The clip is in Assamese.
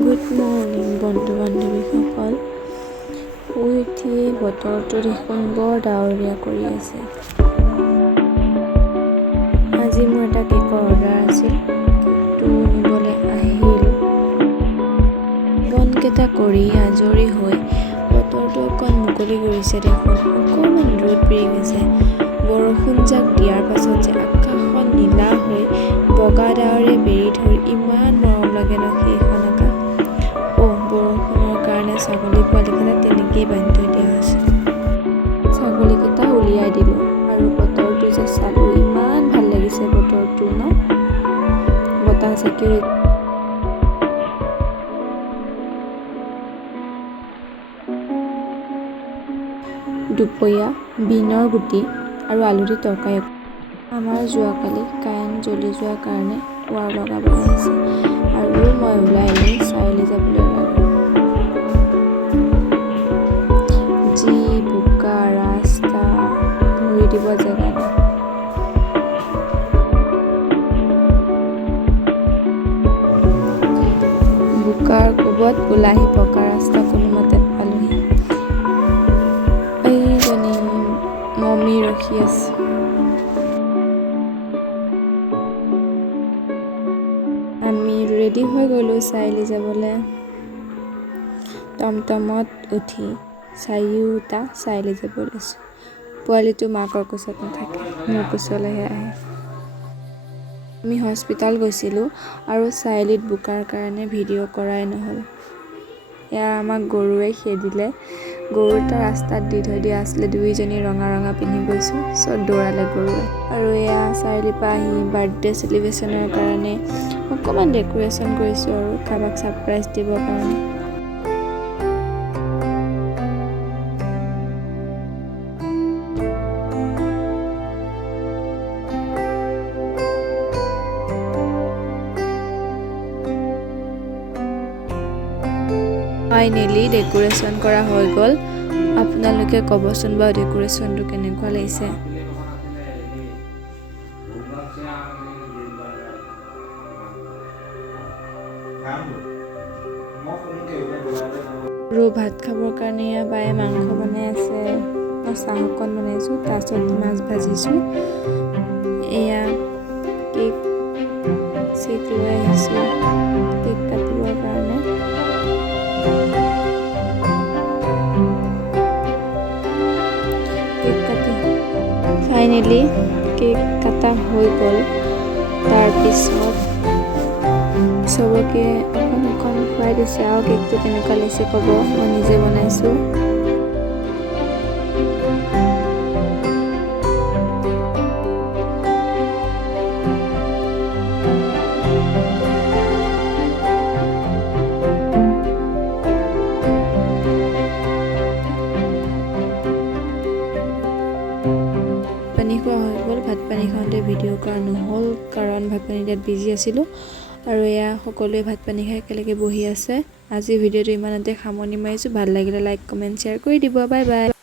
গুড মৰ্ণিং বন্ধু বান্ধৱীসকল। শুই উঠি বতৰটো দেখোন বৰ ডাৱৰীয়া কৰি আছে। আজি মোৰ এটা কেকৰ অৰ্ডাৰ আছিল, কেকটো নিবলৈ আহিল। বনকেইটা কৰি আজৰি হৈ বতৰটো অকণ মুকলি কৰিছে দেখোন, অকণমান ৰ'দ পৰি গৈছে। বৰষুণ জাক দিয়াৰ পাছত যে আকাশখন নীলা হৈ বগা ডাৱৰে বেৰি ধৰি ইমান মৰম লাগে ন সেইখন আকাশ। বৰষুণৰ কাৰণে ছাগলী পোৱালিকেইটা তেনেকেই বান্ধি থৈ দিয়া হৈছে। ছাগলীকেইটা উলিয়াই দিলোঁ আৰু বতৰটো যে চালোঁ, ইমান ভাল লাগিছে বতৰটো ন। বতাহ চাকিও দুপৰীয়া বিনৰ গুটি আৰু আলু দি তৰকাৰী। আমাৰ যোৱাকালি কাৰেণ্ট জ্বলি যোৱাৰ কাৰণে ৱাৰ লগাবলৈ আহিছে আৰু মই ওলাই আহি চাৰিআলি যাবলৈ ওলালোঁ। যি বোকা ৰাস্তা, ভৰি দিব জেগা নাই। বোকাৰ কোবত ওলাই পকা ৰাস্তা কোনোমতে পালোহি। এইজনী মমী ৰখি আছে। আমি ৰেডি হৈ গ'লোঁ চাৰিআলি যাবলৈ। টমটমত উঠি চাৰিওটা চাৰিআলি যাব লৈছোঁ। পোৱালিটো মাকৰ কোচত নাথাকে, মোৰ কোচলৈহে আহে। আমি হস্পিটাল গৈছিলোঁ আৰু চাৰিআলিত বোকাৰ কাৰণে ভিডিঅ' কৰাই নহ'ল। এয়া আমাক গৰুৱে খেদিলে। গৰু এটা ৰাস্তাত দি থৈ দিয়া আছিলে, দুইজনী ৰঙা ৰঙা পিন্ধি গৈছোঁ, চব দৌৰালে গৰুৱে। আৰু এয়া চাৰিআলিৰ পৰা আহি বাৰ্থডে চেলিব্ৰেশ্যনৰ কাৰণে অকণমান ডেক'ৰেশ্যন কৰিছোঁ আৰু কাৰোবাক ছাৰপ্ৰাইজ দিবৰ কাৰণে। ফাইনেলি ডেক'ৰেশ্যন কৰা হৈ গ'ল। আপোনালোকে ক'বচোন বাৰু ডেক'ৰেশ্যনটো কেনেকুৱা লাগিছে। আৰু ভাত খাবৰ কাৰণে এয়া বায়ে মাংস বনাই আছে, মই চাহ অকণ বনাইছোঁ, তাৰপিছত মাছ ভাজিছোঁ। এয়া কেক চেক লৈ আহিছোঁ কেক কাটিবৰ কাৰণে। কেক কাটি ফাইনেলি কেক কাটা হৈ গ'ল। তাৰপিছত চবকে অকণ অকণ খুৱাই দিছে আৰু কেকটো কেনেকুৱা লাগিছে ক'ব, মই নিজে বনাইছোঁ। পানী খোৱা হৈ গ'ল। ভাত পানী খাওঁতে ভিডিঅ' কৰা নহ'ল কাৰণ ভাত পানী দিয়াত বিজি আছিলোঁ। আৰু এয়া সকলোৱে ভাত পানী খাই একেলগে বহি আছে। আজি ভিডিঅ'টো ইমানতে সামৰণি মাৰিছোঁ। ভাল লাগিলে লাইক কমেণ্ট শ্বেয়াৰ কৰি দিব। Bye bye.